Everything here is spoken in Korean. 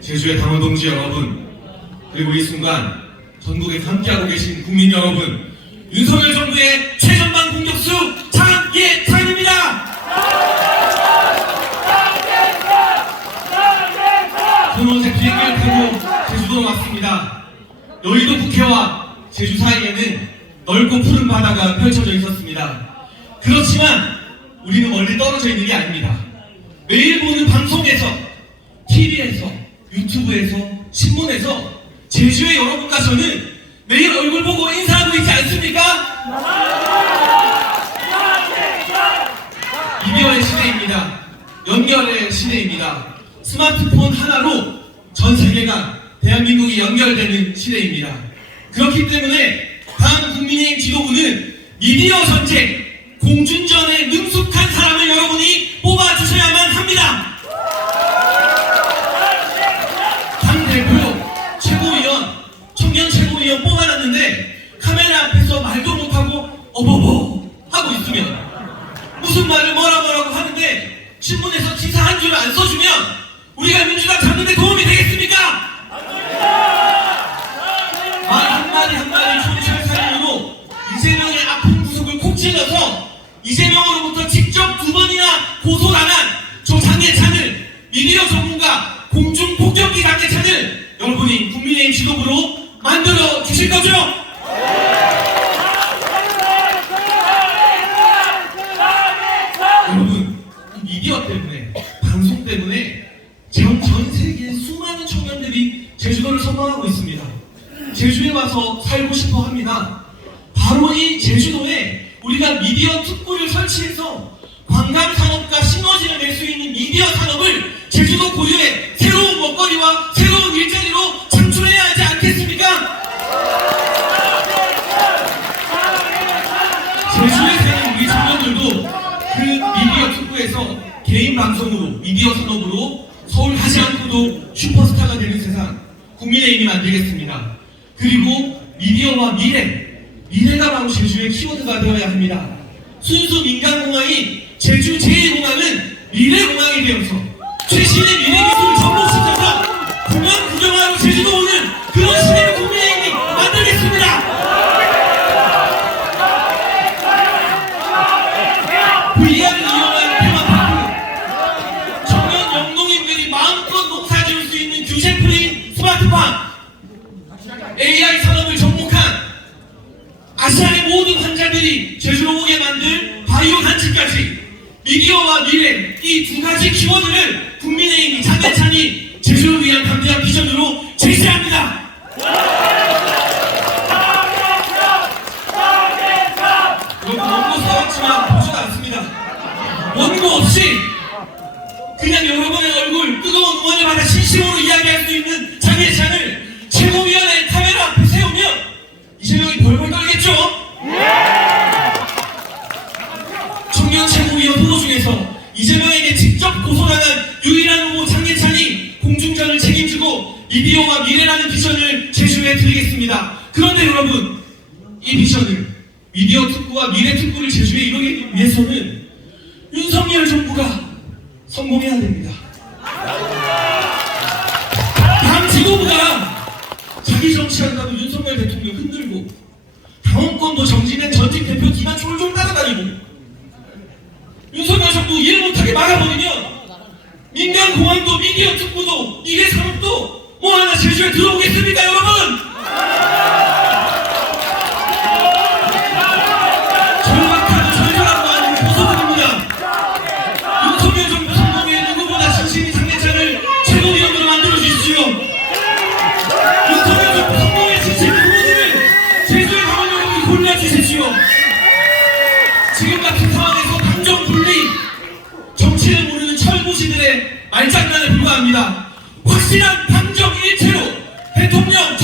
제주의 당원 동지 여러분, 그리고 이 순간 전국에 함께하고 계신 국민 여러분, 윤석열 정부의 최전방 공격수 장예찬입니다. 저는 비행기를 타고 제주도로 왔습니다. 여의도 국회와 제주 사이에는 넓고 푸른 바다가 펼쳐져 있었습니다. 그렇지만 우리는 멀리 떨어져 있는 게 아닙니다. 매일 보는 방송에서, TV에서, 유튜브에서, 신문에서 제주의 여러분과 저는 매일 얼굴 보고 인사하고 있지 않습니까? 미디어의 시대입니다. 연결의 시대입니다. 스마트폰 하나로 전 세계가 대한민국이 연결되는 시대입니다. 그렇기 때문에 다음 국민의힘 지도부는 미디어 전쟁, 공준전에 능숙한 사람을 여러분이 최고위원, 청년 최고위원 뽑아놨는데 카메라 앞에서 말도 못하고 어버버 하고 있으면 무슨 말을 뭐라 뭐라고 하는데 신문에서 기사 한 줄을 안 써주면 우리가 민주당 잡는데 도움이 되겠습니까? 말 한마디 한마디 총철살인으로 이재명의 아픈 구석을 콕 찔러서 이재명으로부터 직접 두 번이나 고소당한 국민의힘 지도부로 만들어 주실 거죠? 여러분 이 미디어 때문에 방송 때문에 전, 전 세계 수많은 청년들이 제주도를 선망하고 있습니다. 제주에 와서 살고 싶어 합니다. 바로 이 제주도에 우리가 미디어 특구를 설치해서 관광 산업과 시너지를 낼 수 있는 미디어 산업 개인 방송으로 미디어 산업으로 서울 하지 않고도 슈퍼스타가 되는 세상 국민의힘이 만들겠습니다. 그리고 미디어와 미래 미래가 바로 제주의 키워드가 되어야 합니다. 순수 민간공항인 제주 제2공항은 미래공항이 되어서 최신의 미래 기술을 접목시켜서 공항 구경하러 제주도 오는 그런 시대 AI 산업을 접목한 아시아의 모든 환자들이 제주로 오게 만들 바이오 단지까지 미디어와 미래 이 두 가지 키워드를 국민의힘이 장대찬이 제주를 위한 담대한 비전으로 제시합니다. 여러분 원고 사왔지만 보지도 않습니다. 원고 없이 그냥 여러분 청년 최고위원 후보 중에서 이재명에게 직접 고소당한 유일한 후보 장예찬이 공중전을 책임지고 미디어와 미래라는 비전을 제시해 드리겠습니다. 그런데 여러분 이 비전을 미디어 특구와 미래 특구를 제주에 이루기 위해서는 윤석열 정부가 성공해야 됩니다. 당 지도부가 자기 정치한다고 윤석열 대통령 흔들고 당원권도 정지된 전직 대표 기반 졸졸 정부 일 못하게 막아버리면 민간 공항도 미디어 특구도 미래 산업도 뭐 하나 제주에 들어오겠습니까 여러분? 말장난에 불과합니다. 확실한 당정 일체로 대통령